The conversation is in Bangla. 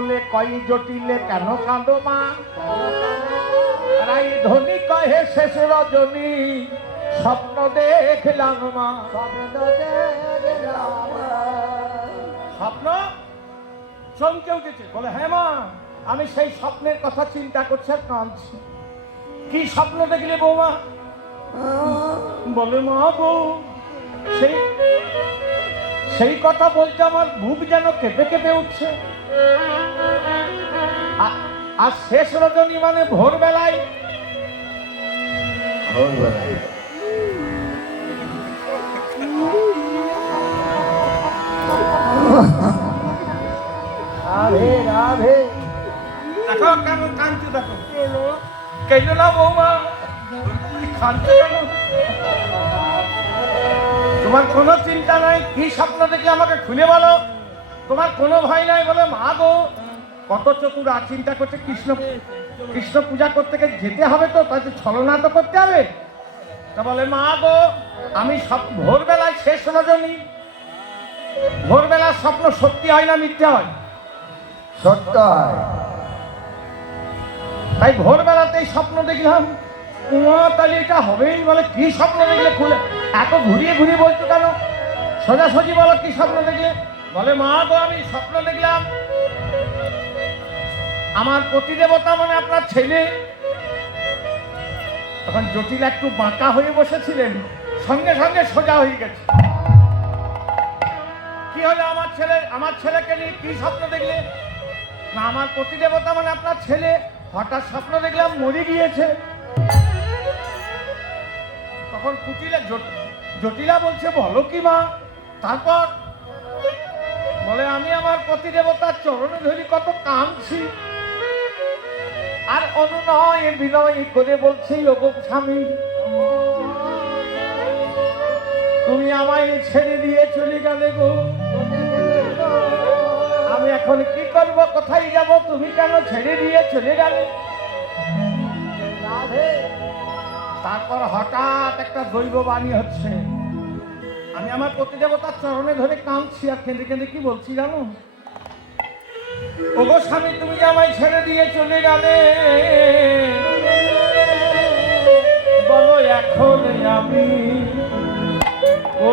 বলে কই জটিলে কেন কাঁদো মা রাই ধনী কহে শেষ রজনী স্বপ্ন দেখলাম মা স্বপ্ন চমকে উঠেছে বলে হ্যাঁ মা আমি সেই স্বপ্নের কথা চিন্তা করছি আর কাঁদছি কি স্বপ্ন দেখলে বৌমা বলে মা গো সেই কথা বলতে আমার বুক যেন কেঁপে কেঁপে উঠছে আর শেষ রজনী মানে ভোরবেলায় রাধে রাধে দেখো কেমন কাঁদছো দেখো কেন না বৌমা কাঁদছো কেন তোমার কোনো চিন্তা নাই কি স্বপ্ন দেখলে আমাকে খুলে বলো তোমার কোনো ভয় নাই বলে মা গো কত চতুরা চিন্তা করছে কৃষ্ণ পূজা করতে যেতে হবে তো তাই ছলনা তো করতে হবে তা বলে মা গো আমি সব ভোরবেলায় শেষ রজনী ভোরবেলার স্বপ্ন সত্যি হয় না মিথ্যে হয় সত্য হয় তাই ভোরবেলাতেই স্বপ্ন দেখলাম তাহলে এটা হবেই বলে কি স্বপ্ন দেখলে খুলে এত ঘুরিয়ে ঘুরিয়ে বলছো কেন সোজাসুজি বলো কি স্বপ্ন দেখলে বলে মা গো আমি স্বপ্ন দেখলাম আমার প্রতিদেবতা মানে আপনার ছেলে তখন জটিল একটু বাঁকা হয়ে বসেছিলেন সঙ্গে সঙ্গে সোজা হয়ে গেছে কি হলো আমার ছেলেকে নিয়ে কি স্বপ্ন দেখলে না আমার প্রতিদেবতা মানে আপনার ছেলে হঠাৎ স্বপ্ন দেখলাম মরে গিয়েছে তখন জটিলা বলছে বলো কি মা তারপর বলে আমি আমার প্রতিদেবতার চরণে ধরি কত কাঁদছি আর অনুনয় বিনয় করে বলছি ওগো স্বামী তুমি আমায় ছেড়ে দিয়ে চলে গেলে গো আমি এখন কি করব কোথায় যাব তুমি কেন ছেড়ে দিয়ে চলে গেলে তারপর হঠাৎ একটা দৈব বাণী হচ্ছে আমি আমার প্রতিদেবতার চরণে ধরে কাঁদছি আর কেঁদে কেঁদে কি বলছি জানো ওগো স্বামী তুমি যে আমায় ছেড়ে দিয়ে চলে গেলে বলো এখন আমি ও